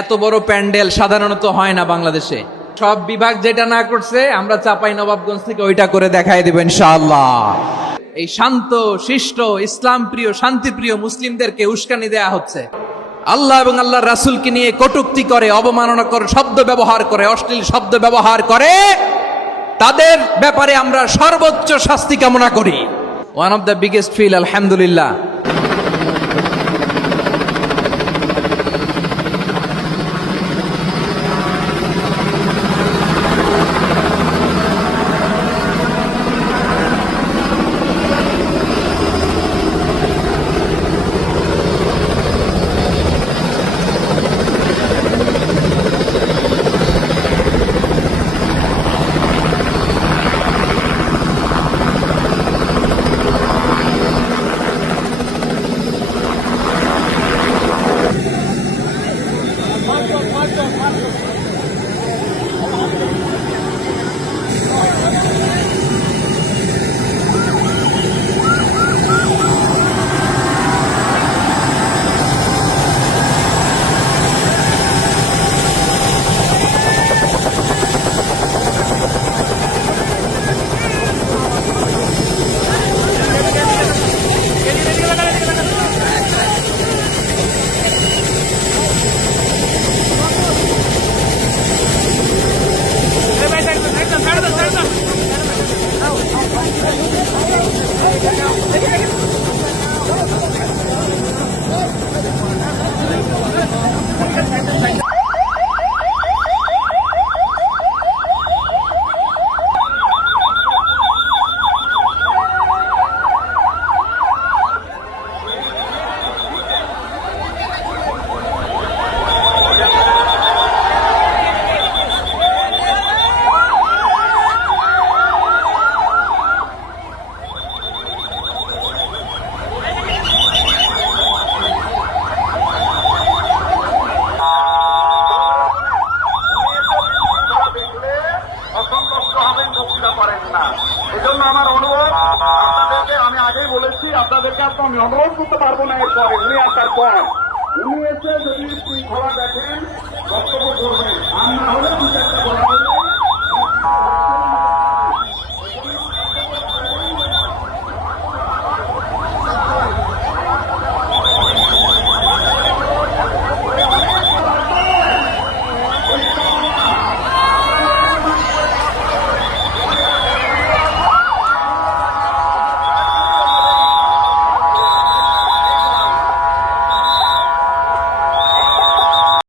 এত বড় প্যান্ডেল সাধারণত হয় না বাংলাদেশে। সব বিভাগ যেটা না করছে আমরা চাপাই নবাবগঞ্জ থেকে ওইটা করে দেখাই দেব ইনশাআল্লাহ। এই শান্ত শিষ্ট ইসলাম প্রিয় শান্তি প্রিয় মুসলিমদেরকে উস্কানি দেয়া হচ্ছে, আল্লাহ এবং আল্লাহর রাসূলকে নিয়ে কটূক্তি করে, অবমাননা করে, শব্দ ব্যবহার করে, অশ্লীল শব্দ ব্যবহার করে, তাদের ব্যাপারে আমরা সর্বোচ্চ শাস্তি কামনা করি। One of the biggest feel আলহামদুলিল্লাহ। এজন্য আমার অনুরোধ আপনাদেরকে, আমি আগেই বলেছি আপনাদেরকে আমি অনুরোধ করতে পারবো না। এরপরে উনি আসার পর উনি এসে যদি শৃঙ্খলা দেখে